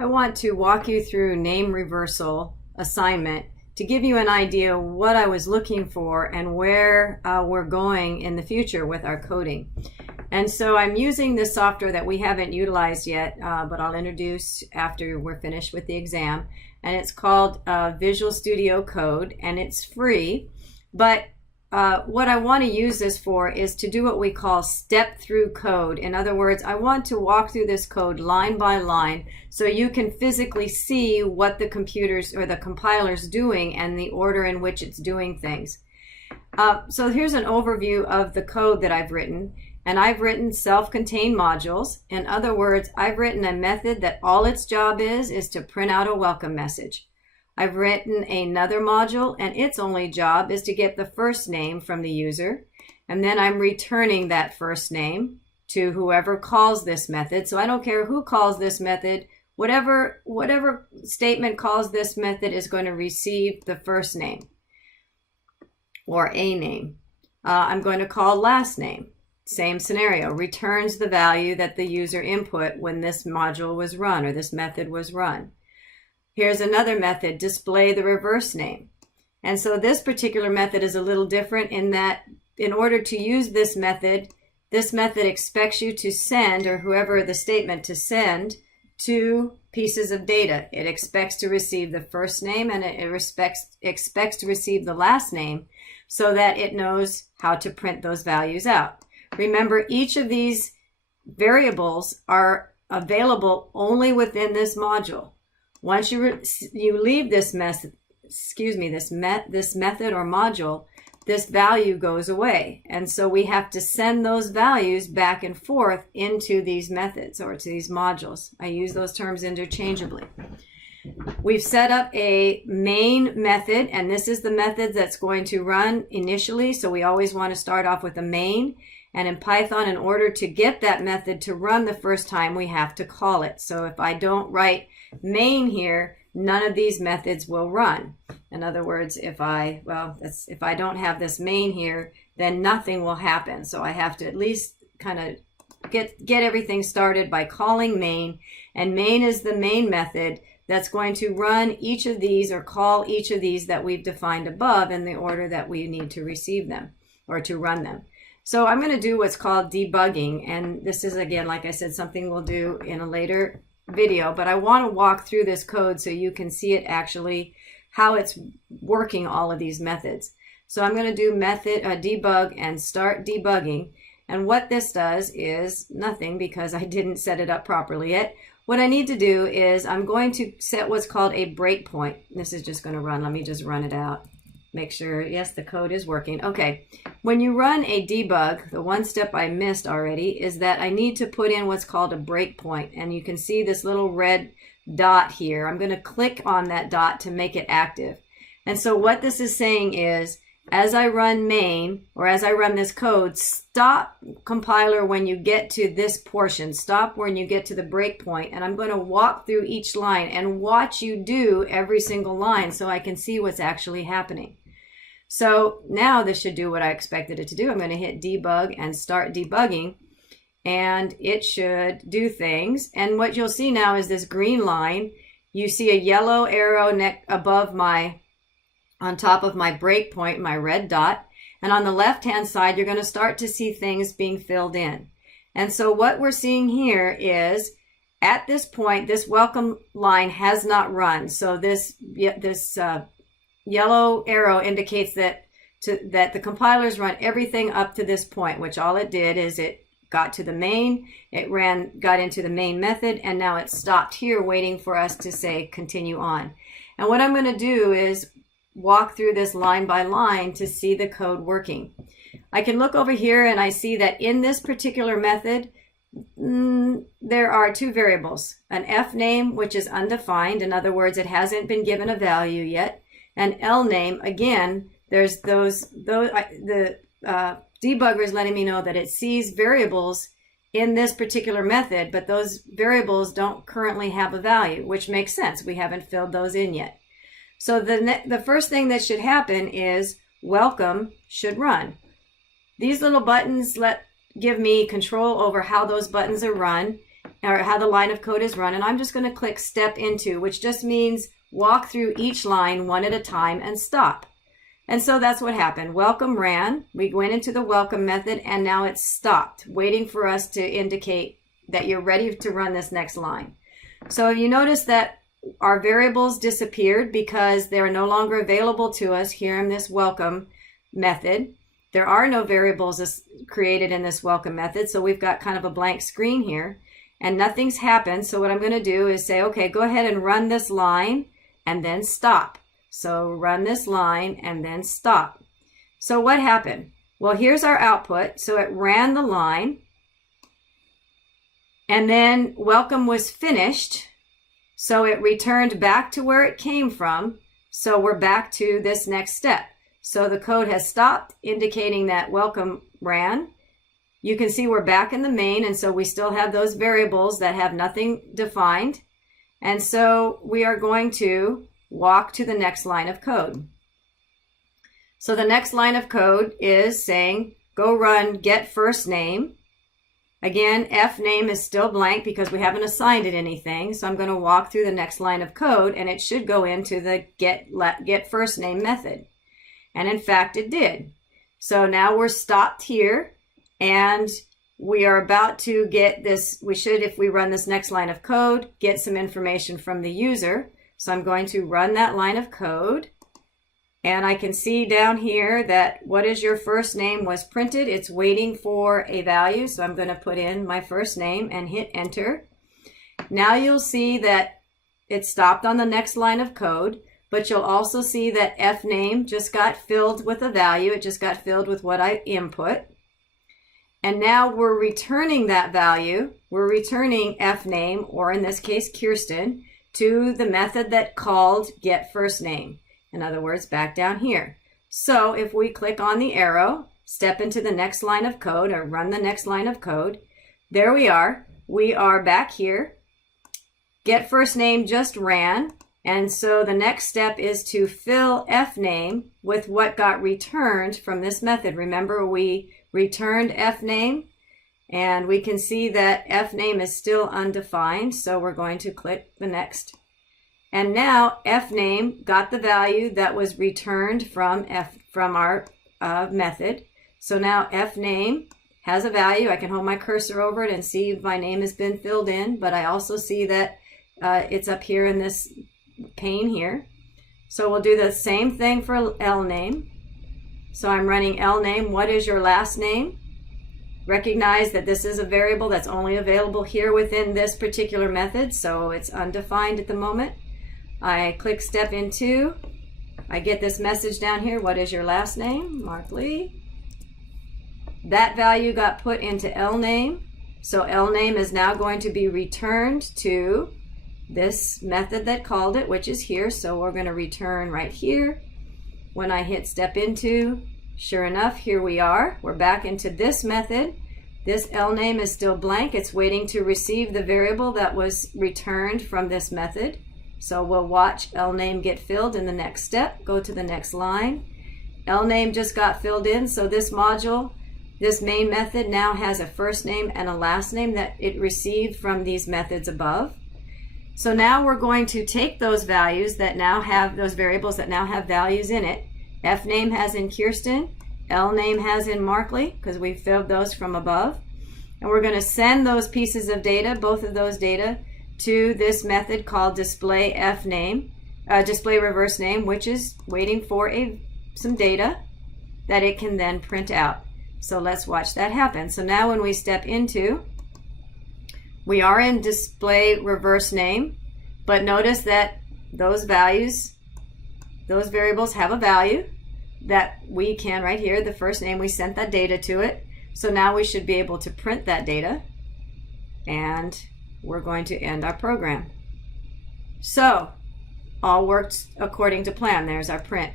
I want to walk you through name reversal assignment to give you an idea what I was looking for and where we're going in the future with our coding. And so I'm using this software that we haven't utilized yet, but I'll introduce after we're finished with the exam. And it's called Visual Studio Code, and it's free. But what I want to use this for is to do what we call step-through code. In other words, I want to walk through this code line by line so you can physically see what the computers or the compiler's doing and the order in which it's doing things. So here's an overview of the code that I've written. And I've written self-contained modules. In other words, I've written a method that all its job is to print out a welcome message. I've written another module, and its only job is to get the first name from the user. And then I'm returning that first name to whoever calls this method. So I don't care who calls this method. Whatever statement calls this method is going to receive the first name or a name. I'm going to call last name. Same scenario, returns the value that the user input when this module was run or this method was run. Here's another method, display the reverse name. And so this particular method is a little different in that in order to use this method expects you to send, or whoever the statement to send, two pieces of data. It expects to receive the first name and it expects to receive the last name so that it knows how to print those values out. Remember, each of these variables are available only within this module. Once you leave this method or module, this value goes away. And so we have to send those values back and forth into these methods or to these modules. I use those terms interchangeably. We've set up a main method, and this is the method that's going to run initially. So we always want to start off with a main. And in Python, in order to get that method to run the first time, we have to call it. So if I don't write main here, none of these methods will run. In other words, if I don't have this main here, then nothing will happen. So I have to at least kind of get everything started by calling main. And main is the main method that's going to run each of these or call each of these that we've defined above in the order that we need to receive them or to run them. So I'm going to do what's called debugging, and this is, again, like I said, something we'll do in a later video, but I want to walk through this code so you can see it actually, how it's working all of these methods. So I'm going to do method debug and start debugging, and what this does is nothing because I didn't set it up properly yet. What I need to do is I'm going to set what's called a breakpoint. This is just going to run. Let me just run it out. Make sure, yes, the code is working. Okay, when you run a debug, the one step I missed already is that I need to put in what's called a breakpoint. And you can see this little red dot here. I'm going to click on that dot to make it active. And so what this is saying is, as I run main, or as I run this code, stop compiler when you get to this portion. Stop when you get to the breakpoint. And I'm going to walk through each line and watch you do every single line so I can see what's actually happening. So now this should do what I expected it to do. I'm going to hit debug and start debugging, and it should do things. And what you'll see now is this green line. You see a yellow arrow on top of my breakpoint, my red dot. And on the left-hand side, you're going to start to see things being filled in. And so what we're seeing here is, at this point, this welcome line has not run. So this yellow arrow indicates that the compilers run everything up to this point, which all it did is it got to the main, got into the main method, and now it stopped here waiting for us to say continue on. And what I'm going to do is walk through this line by line to see the code working. I can look over here and I see that in this particular method, there are two variables, an f name, which is undefined. In other words, it hasn't been given a value yet. And L name, again, there's the debugger is letting me know that it sees variables in this particular method, but those variables don't currently have a value, which makes sense. We haven't filled those in yet. So the first thing that should happen is welcome should run. These little buttons give me control over how those buttons are run. or how the line of code is run. And I'm just going to click step into, which just means walk through each line one at a time and stop. And so that's what happened. Welcome ran. We went into the welcome method, and now it's stopped, waiting for us to indicate that you're ready to run this next line. So you notice that our variables disappeared because they're no longer available to us here in this welcome method. There are no variables created in this welcome method, so we've got kind of a blank screen here, and nothing's happened. So what I'm going to do is say, okay, go ahead and run this line and then stop. So run this line and then stop. So what happened? Well, here's our output. So it ran the line, and then welcome was finished. So it returned back to where it came from. So we're back to this next step. So the code has stopped, indicating that welcome ran. You can see we're back in the main, and so we still have those variables that have nothing defined. And so we are going to walk to the next line of code. So the next line of code is saying, go run get first name. Again, F name is still blank because we haven't assigned it anything. So I'm going to walk through the next line of code, and it should go into the get first name method. And in fact, it did. So now we're stopped here, and we are about to get this. We should, if we run this next line of code, get some information from the user. So I'm going to run that line of code, and I can see down here that what is your first name was printed. It's waiting for a value. So I'm going to put in my first name and hit enter. Now you'll see that it stopped on the next line of code, but you'll also see that F name just got filled with a value. It just got filled with what I input. And now we're returning that value. We're returning F name, or in this case, Kirsten, to the method that called get first name. In other words, back down here. So if we click on the arrow, step into the next line of code, or run the next line of code, there we are. We are back here. Get first name just ran. And so the next step is to fill F name with what got returned from this method. Remember, we returned F name, and we can see that F name is still undefined. So we're going to click the next. And now F name got the value that was returned from our method. So now F name has a value. I can hold my cursor over it and see my name has been filled in, but I also see that it's up here in this pane here. So we'll do the same thing for L name. So I'm running L name. What is your last name? Recognize that this is a variable that's only available here within this particular method, so it's undefined at the moment. I click step into. I get this message down here. What is your last name? Mark Lee. That value got put into L name. So L name is now going to be returned to this method that called it, which is here. So we're going to return right here. When I hit step into, sure enough, here we are. We're back into this method. This L name is still blank. It's waiting to receive the variable that was returned from this method. So we'll watch L name get filled in the next step. Go to the next line. L name just got filled in. So this module, this main method, now has a first name and a last name that it received from these methods above. So now we're going to take those values that now have, those variables that now have values in it. F name has in Kirsten. L name has in Markley, because we filled those from above. And we're going to send those pieces of data, both of those data, to this method called display F name, display reverse name, which is waiting for some data that it can then print out. So let's watch that happen. So now when we step into, we are in display reverse name, but notice that those values, those variables have a value that we can right here, the first name, we sent that data to it. So now we should be able to print that data, and we're going to end our program. So all worked according to plan. There's our print.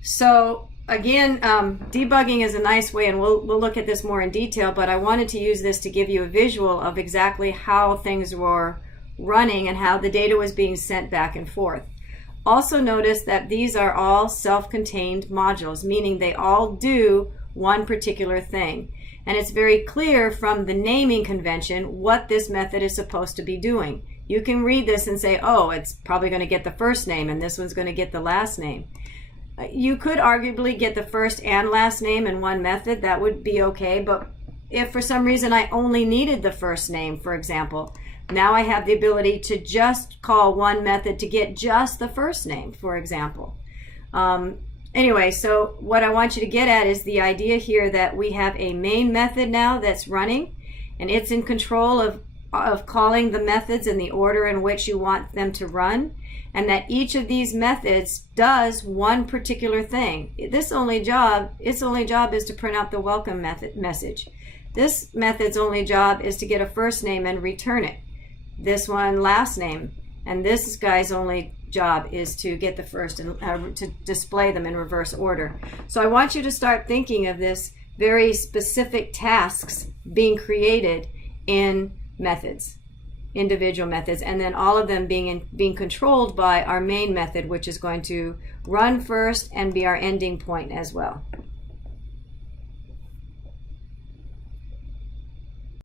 So again, debugging is a nice way, and we'll look at this more in detail, but I wanted to use this to give you a visual of exactly how things were running and how the data was being sent back and forth. Also notice that these are all self-contained modules, meaning they all do one particular thing. And it's very clear from the naming convention what this method is supposed to be doing. You can read this and say, oh, it's probably going to get the first name and this one's going to get the last name. You could arguably get the first and last name in one method. That would be okay. But if for some reason I only needed the first name, for example, now I have the ability to just call one method to get just the first name, for example. Anyway, so what I want you to get at is the idea here that we have a main method now that's running, and it's in control of calling the methods in the order in which you want them to run, and that each of these methods does one particular thing. Its only job is to print out the welcome message. This method's only job is to get a first name and return it. This one, last name. And this guy's only job is to get the first and to display them in reverse order. So I want you to start thinking of this very specific tasks being created in methods, individual methods, and then all of them being controlled by our main method, which is going to run first and be our ending point as well.